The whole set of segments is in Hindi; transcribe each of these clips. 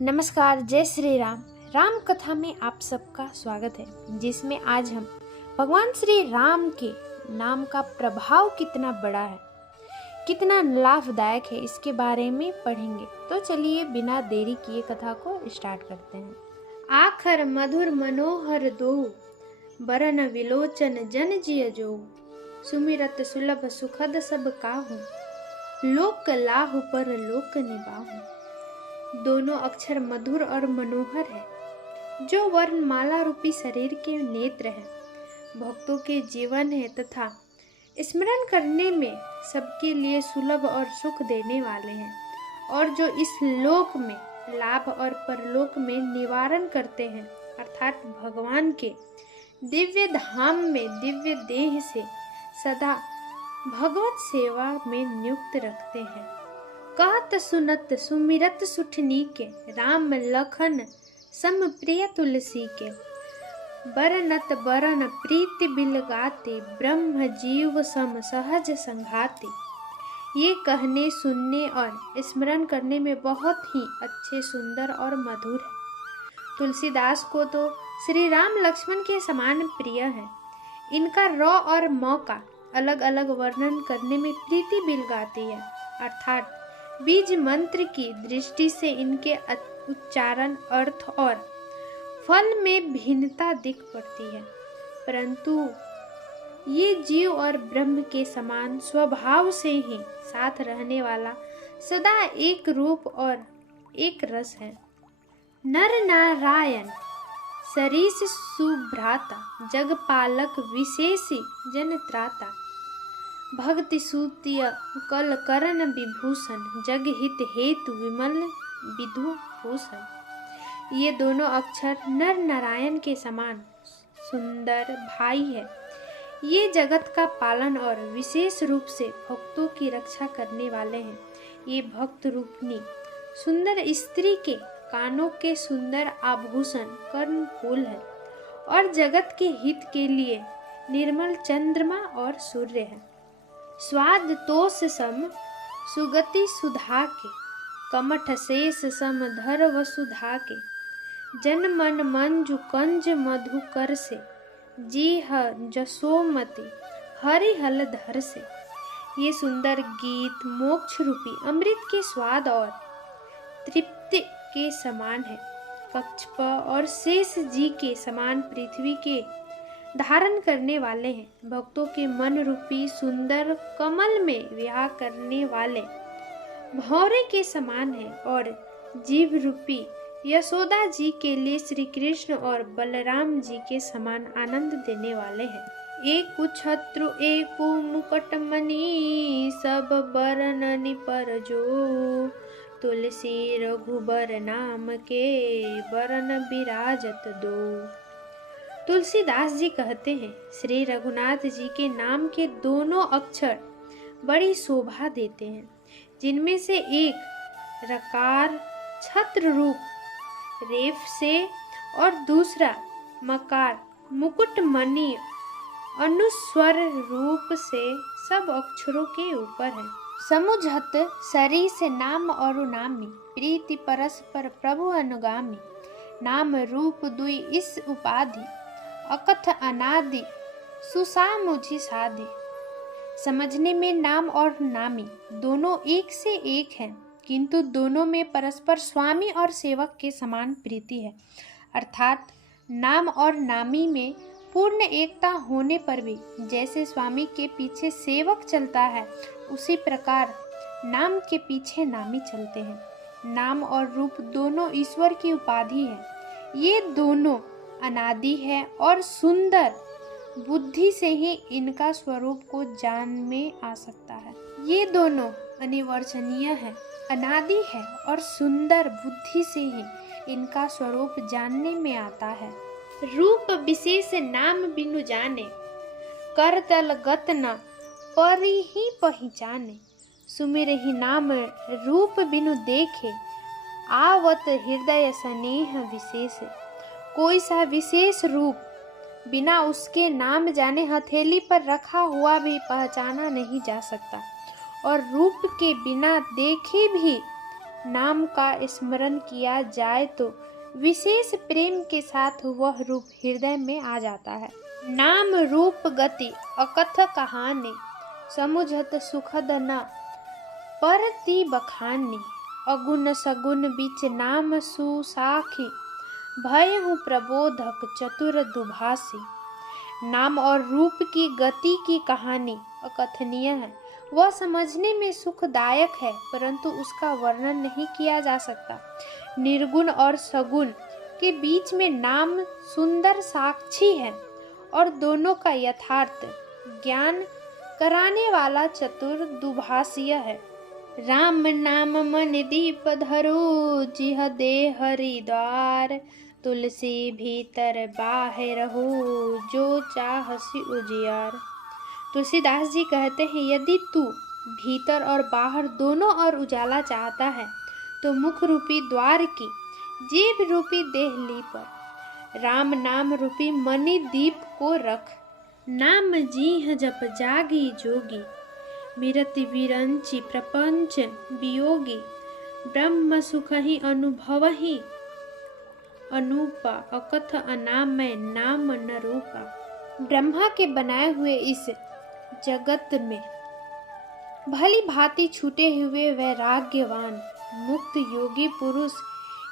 नमस्कार, जय श्री राम। राम कथा में आप सबका स्वागत है, जिसमें आज हम भगवान श्री राम के नाम का प्रभाव कितना बड़ा है, कितना लाभदायक है, इसके बारे में पढ़ेंगे। तो चलिए बिना देरी किए कथा को स्टार्ट करते हैं। आखर मधुर मनोहर दो, बरन विलोचन जन जिय जो, सुमिरत सुलभ सुखद सब काहू, लोक लाहु पर लोक निबाहु। दोनों अक्षर मधुर और मनोहर है, जो वर्णमाला रूपी शरीर के नेत्र है, भक्तों के जीवन है तथा स्मरण करने में सबके लिए सुलभ और सुख देने वाले हैं, और जो इस लोक में लाभ और परलोक में निवारण करते हैं, अर्थात भगवान के दिव्य धाम में दिव्य देह से सदा भगवत सेवा में नियुक्त रखते हैं। कहत सुनत सुमिरत सुठनी के, राम लखन सम प्रिय तुलसी के, बरनत बरन प्रीति बिलगाते, ब्रह्म जीव सम सहज संघाते। ये कहने सुनने और स्मरण करने में बहुत ही अच्छे, सुंदर और मधुर है। तुलसीदास को तो श्री राम लक्ष्मण के समान प्रिय है। इनका र और म का अलग अलग वर्णन करने में प्रीति बिलगाती है, अर्थात बीज मंत्र की दृष्टि से इनके उच्चारण, अर्थ और फल में भिन्नता दिख पड़ती है, परंतु ये जीव और ब्रह्म के समान स्वभाव से ही साथ रहने वाला सदा एक रूप और एक रस है। नर नारायण सरीस सुभ्राता, जगपालक विशेषी जन त्राता, भक्ति सूत्य कल करण विभूषण, जग हित हेतु विमल विधु भूषण। ये दोनों अक्षर नर नारायण के समान सुंदर भाई है। ये जगत का पालन और विशेष रूप से भक्तों की रक्षा करने वाले हैं। ये भक्त रूपनी सुंदर स्त्री के कानों के सुंदर आभूषण कर्ण फूल है, और जगत के हित के लिए निर्मल चंद्रमा और सूर्य है। स्वाद तोष सम सुगति सुधा के, कमठ शेष सम धर वसुधा के, जन मन मंजु कंज मधुकर से, जीह जसोमति हरि हल धर से। ये सुंदर गीत मोक्ष रूपी अमृत के स्वाद और तृप्ति के समान है। कच्छप और शेष जी के समान पृथ्वी के धारण करने वाले हैं। भक्तों के मन रूपी सुंदर कमल में विहार करने वाले भौरे के समान है, और जीव रूपी यशोदा जी के लिए श्री कृष्ण और बलराम जी के समान आनंद देने वाले हैं। एक छत्रु एक मुकुट मणि, सब बरननि पर जो, तुलसी रघुबर नाम के, बरन विराजत दो। तुलसीदास जी कहते हैं, श्री रघुनाथ जी के नाम के दोनों अक्षर बड़ी शोभा देते हैं, जिनमें से एक रकार छत्र रूप रेफ से और दूसरा मकार मुकुट मणि अनुस्वर रूप से सब अक्षरों के ऊपर है। समुझत सरी से नाम और नामी, प्रीति परस्पर प्रभु अनुगामी, नाम रूप दुई इस उपाधि, अकथ अनादि सुसामुझि साधे। समझने में नाम और नामी दोनों एक से एक हैं, किंतु दोनों में परस्पर स्वामी और सेवक के समान प्रीति है, अर्थात नाम और नामी में पूर्ण एकता होने पर भी जैसे स्वामी के पीछे सेवक चलता है, उसी प्रकार नाम के पीछे नामी चलते हैं। नाम और रूप दोनों ईश्वर की उपाधि है। ये दोनों अनादि है और सुंदर बुद्धि से ही इनका स्वरूप को जान में आ सकता है। ये दोनों अनिवर्चनीय है, अनादि है और सुंदर बुद्धि से ही इनका स्वरूप जानने में आता है। रूप विशेष नाम बिनु जाने, कर तल गत न परि ही पहचाने। सुमिर ही नाम रूप बिनु देखे, आवत हृदय स्नेह विशेष। कोई सा विशेष रूप बिना उसके नाम जाने हथेली पर रखा हुआ भी पहचाना नहीं जा सकता, और रूप के बिना देखे भी नाम का स्मरण किया जाए तो विशेष प्रेम के साथ वह रूप हृदय में आ जाता है। नाम रूप गति अकथ कहानी, समुझत सुखद न परति बखानी। अगुण सगुण बीच नाम सुसाखी, भय हूँ प्रबोधक चतुर दुभाषी। नाम और रूप की गति की कहानी अकथनीय है। वह समझने में सुखदायक है, परंतु उसका वर्णन नहीं किया जा सकता। निर्गुण और सगुण के बीच में नाम सुंदर साक्षी है और दोनों का यथार्थ ज्ञान कराने वाला चतुर दुभाषीय है। राम नाम मन दीप धरो, जिह दे हरिद्वार। तुलसी भीतर बाहर हो, जो चाहसी उजियार। तुलसीदास जी कहते हैं, यदि तू भीतर और बाहर दोनों ओर उजाला चाहता है तो मुख रूपी द्वार की जीभ रूपी देहली पर राम नाम रूपी मणि दीप को रख। नाम जीह जप जागी जोगी, मिरति विरंचि प्रपंच वियोगी। ब्रह्म सुख ही अनुभव ही अनूपा, अकथ अनामय नाम न रूपा। ब्रह्मा के बनाए हुए इस जगत में भली भांति छूटे हुए वैराग्यवान मुक्त योगी पुरुष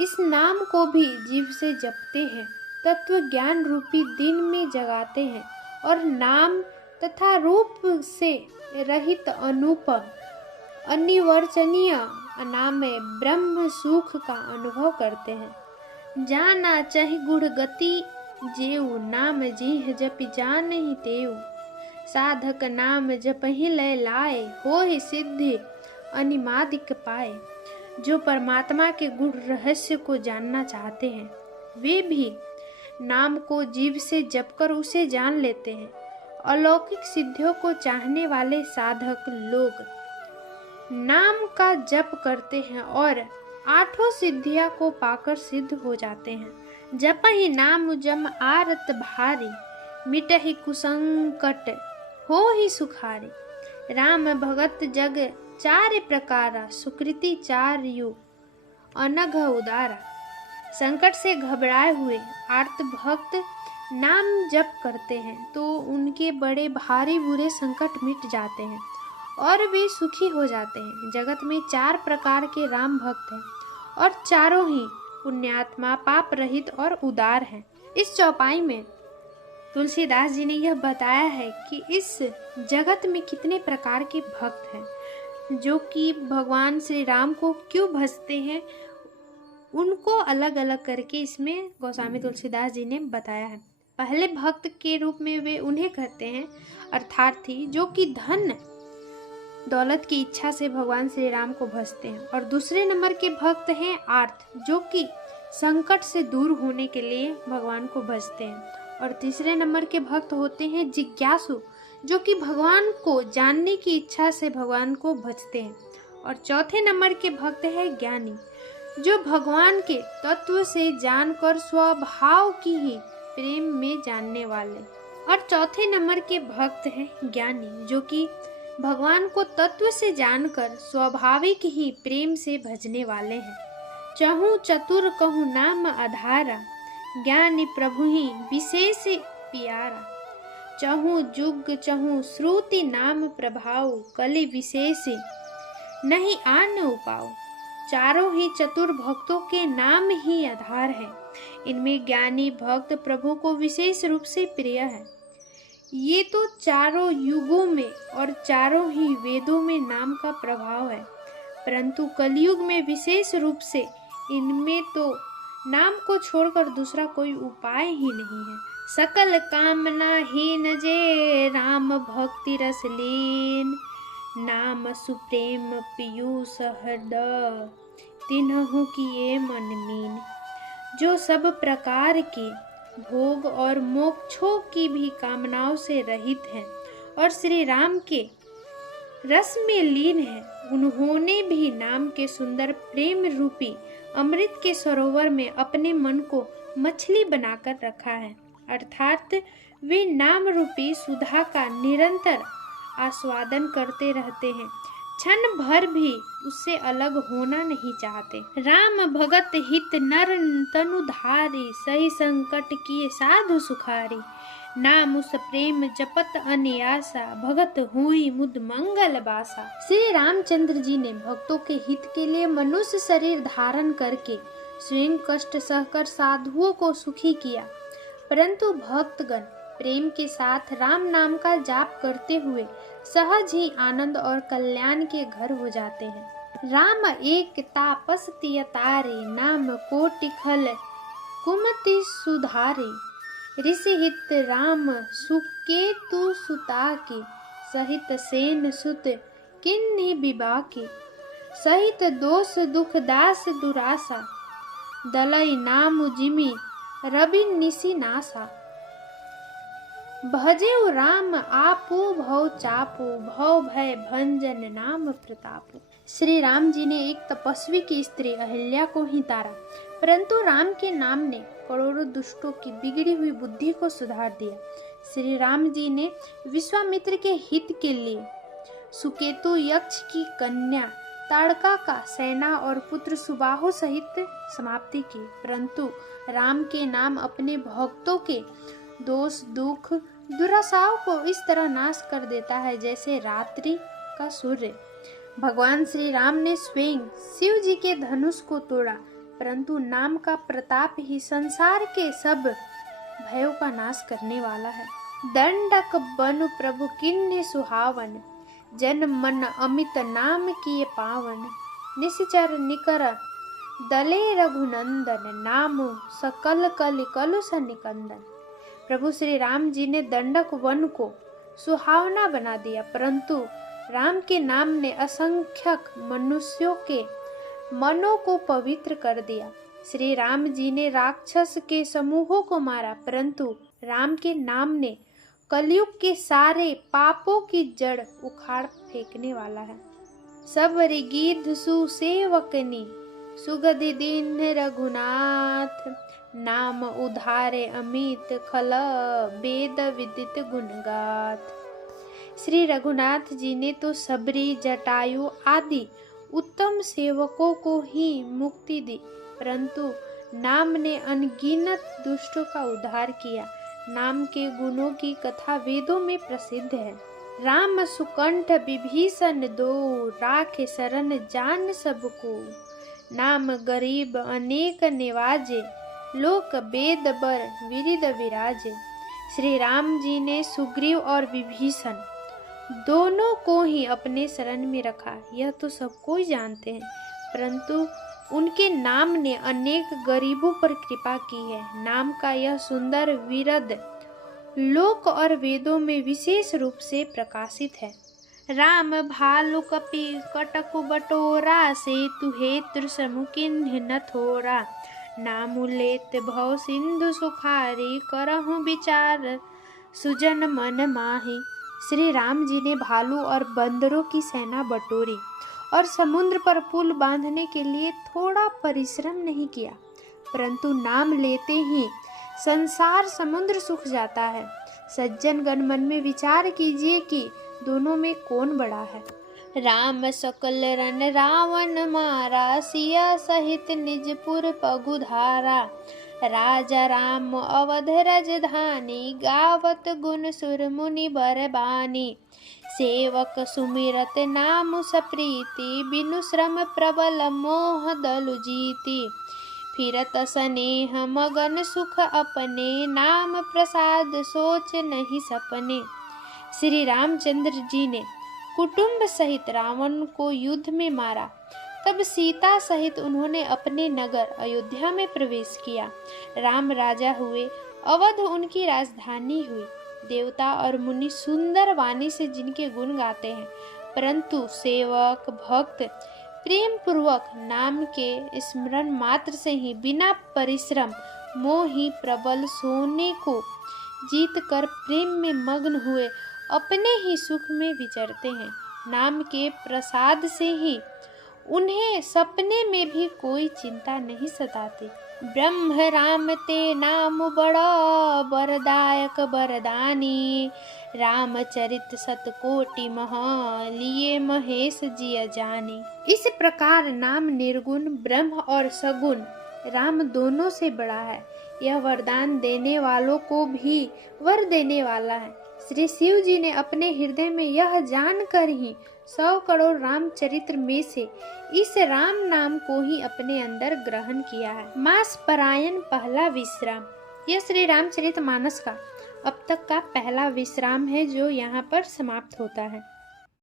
इस नाम को भी जीव से जपते हैं, तत्व ज्ञान रूपी दिन में जगाते हैं और नाम तथा रूप से रहित अनुपम अनिवर्चनीय अनामय ब्रह्म सुख का अनुभव करते हैं। जाना चहि गुण गति जेऊ, नाम जीह जपि जानहि तेऊ। साधक नाम जपहि लय लाए, होहि सिद्धि अनिमादिक पाए। जो परमात्मा के गुण रहस्य को जानना चाहते हैं वे भी नाम को जीव से जपकर उसे जान लेते हैं। अलौकिक सिद्धियों को चाहने वाले साधक लोग नाम का जप करते हैं और आठों सिद्धियां को पाकर सिद्ध हो जाते हैं। जपहि नाम जम आरत भारी, मिटहि कुसंकट होहि सुखारी। राम भगत जग चार प्रकारा, सुकृति चार यु अनघ उदारा। संकट से घबराए हुए आर्त भक्त नाम जप करते हैं तो उनके बड़े भारी बुरे संकट मिट जाते हैं और वे सुखी हो जाते हैं। जगत में चार प्रकार के राम भक्त हैं और चारों ही पुण्यात्मा, पाप रहित और उदार हैं। इस चौपाई में तुलसीदास जी ने यह बताया है कि इस जगत में कितने प्रकार के भक्त हैं जो कि भगवान श्री राम को क्यों भजते हैं, उनको अलग अलग करके इसमें गोस्वामी तुलसीदास जी ने बताया है। पहले भक्त के रूप में वे उन्हें कहते हैं अर्थार्थी, जो कि धन दौलत की इच्छा से भगवान श्री राम को भजते हैं। और दूसरे नंबर के भक्त हैं आर्त, जो कि संकट से दूर होने के लिए भगवान को भजते हैं। और तीसरे नंबर के भक्त होते हैं जिज्ञासु, जो कि भगवान को जानने की इच्छा से भगवान को भजते हैं। और चौथे नंबर के भक्त है ज्ञानी, जो भगवान के तत्व से जानकर स्वभाव की ही प्रेम में जानने वाले। और चौथे नंबर के भक्त हैं ज्ञानी, जो कि भगवान को तत्व से जानकर स्वाभाविक ही प्रेम से भजने वाले हैं। चहु चतुर कहु नाम आधारा, ज्ञानी प्रभु ही विशेष पियारा। चहु जुग चहु श्रुति नाम प्रभाव, कलि विशेष नहीं आन उपाओ। चारों ही चतुर भक्तों के नाम ही आधार है। इनमें ज्ञानी भक्त प्रभु को विशेष रूप से प्रिय है। ये तो चारों युगों में और चारों ही वेदों में नाम का प्रभाव है, परंतु कलयुग में विशेष रूप से इनमें तो नाम को छोड़कर दूसरा कोई उपाय ही नहीं है। सकल कामना हीन जे राम भक्ति रस लीन, नाम सुप्रेम पीयूष हृदय तिन्हु किए मन मीन। जो सब प्रकार के भोग और मोक्षों की भी कामनाओं से रहित हैं और श्री राम के रस में लीन है, उन्होंने भी नाम के सुंदर प्रेम रूपी अमृत के सरोवर में अपने मन को मछली बनाकर रखा है। अर्थात वे नाम रूपी सुधा का निरंतर आस्वादन करते रहते हैं, क्षण भर भी उससे अलग होना नहीं चाहते। राम भगत हित नर तनु धारी, सही संकट किए साधु सुखारी। नाम उस प्रेम जपत अनियासा, भगत हुई मुद मंगल बासा। श्री रामचंद्र जी ने भक्तों के हित के लिए मनुष्य शरीर धारण करके स्वयं कष्ट सहकर साधुओं को सुखी किया, परंतु भक्तगण प्रेम के साथ राम नाम का जाप करते हुए सहज ही आनंद और कल्याण के घर हो जाते हैं। राम एक तापस तिय तारे, नाम कोटि खल कुमति सुधारे। ऋषि हित राम सुकेतु सुता के, सहित सेन सुत किन्हि विवाह के। सहित दोष दुख दास दुरासा, दलई नाम जिमि रवि निशि नासा। भजेउ राम आपू भव चापू, भव भय भंजन नाम प्रतापू। श्री राम जी ने एक तपस्वी की स्त्री अहिल्या को ही तारा, परंतु राम के नाम ने करोड़ों दुष्टों की बिगड़ी हुई बुद्धि को सुधार दिया। श्री राम जी ने विश्वामित्र के हित के लिए सुकेतु यक्ष की कन्या ताड़का का सेना और पुत्र सुबाहु सहित समाप्ति की, परंतु राम के नाम अपने भक्तों के दोष दुख दुराशाओं को इस तरह नाश कर देता है जैसे रात्रि का सूर्य। भगवान श्री राम ने स्वयं शिव जी के धनुष को तोड़ा, परंतु नाम का प्रताप ही संसार के सब भयों का नाश करने वाला है। दंडक बनु प्रभु किन्हि सुहावन, जन मन अमित नाम किए पावन। निश्चर निकर दले रघुनंदन, नाम सकल कलि कलुष निकंदन। प्रभु श्री राम जी ने दंडक वन को सुहावना बना दिया, परंतु राम के नाम ने असंख्यक मनुष्यों के मनों को पवित्र कर दिया। श्री राम जी ने राक्षस के समूहों को मारा, परंतु राम के नाम ने कलयुग के सारे पापों की जड़ उखाड़ फेंकने वाला है। सबरि गिद्ध सुसेवकनी, सुगधि दीन रघुनाथ। नाम उधारे अमित खल, वेद विदित गुणगाथ। श्री रघुनाथ जी ने तो सबरी जटायु आदि उत्तम सेवकों को ही मुक्ति दी, परंतु नाम ने अनगिनत दुष्टों का उद्धार किया। नाम के गुणों की कथा वेदों में प्रसिद्ध है। राम सुकंठ विभीषण दो, राखे शरण जान सबको। नाम गरीब अनेक निवाजे, लोक वेद बर विरिद विराजे। श्री राम जी ने सुग्रीव और विभीषण दोनों को ही अपने शरण में रखा, यह तो सब कोई जानते हैं, परंतु उनके नाम ने अनेक गरीबों पर कृपा की है। नाम का यह सुंदर विरद लोक और वेदों में विशेष रूप से प्रकाशित है। राम भालु कपि कटकु बटोरा, सेतु हेतु समुकिन्हि न थोरा। नामु लेत भव सिंधु सुखारी, करहु विचार सुजन मन माही। श्री राम जी ने भालू और बंदरों की सेना बटोरी और समुद्र पर पुल बांधने के लिए थोड़ा परिश्रम नहीं किया, परंतु नाम लेते ही संसार समुद्र सूख जाता है। सज्जन गण मन में विचार कीजिए कि दोनों में कौन बड़ा है। राम सकल रन रावण मारा, सिया सहित निजपुर पगुधारा। राजा राम अवध राजधानी, गावत गुण सुर मुनि बरबानी। सेवक सुमिरत नाम सप्रीति, बिनु श्रम प्रबल मोह दलु जीति। फिरत स्नेह मगन सुख अपने, नाम प्रसाद सोच नहीं सपने। श्री रामचंद्र जी ने कुटुंब सहित रावण को युद्ध में मारा, तब सीता सहित उन्होंने अपने नगर अयोध्या में प्रवेश किया। राम राजा हुए, अवध उनकी राजधानी हुई। देवता और मुनि सुंदर वाणी से जिनके गुण गाते हैं, परंतु सेवक भक्त प्रेम पूर्वक नाम के स्मरण मात्र से ही बिना परिश्रम मोही प्रबल सोने को जीत कर प्रेम में मग्न हुए अपने ही सुख में विचरते हैं। नाम के प्रसाद से ही उन्हें सपने में भी कोई चिंता नहीं सताती। ब्रह्म राम ते नाम बड़ा वरदायक वरदानी, रामचरित सतकोटि महा लिए महेश जिय जानी। इस प्रकार नाम निर्गुण ब्रह्म और सगुण राम दोनों से बड़ा है। यह वरदान देने वालों को भी वर देने वाला है। श्री शिव जी ने अपने हृदय में यह जानकर ही 100 करोड़ रामचरित्र में से इस राम नाम को ही अपने अंदर ग्रहण किया है। मास परायण पहला विश्राम। यह श्री रामचरितमानस का अब तक का पहला विश्राम है जो यहाँ पर समाप्त होता है।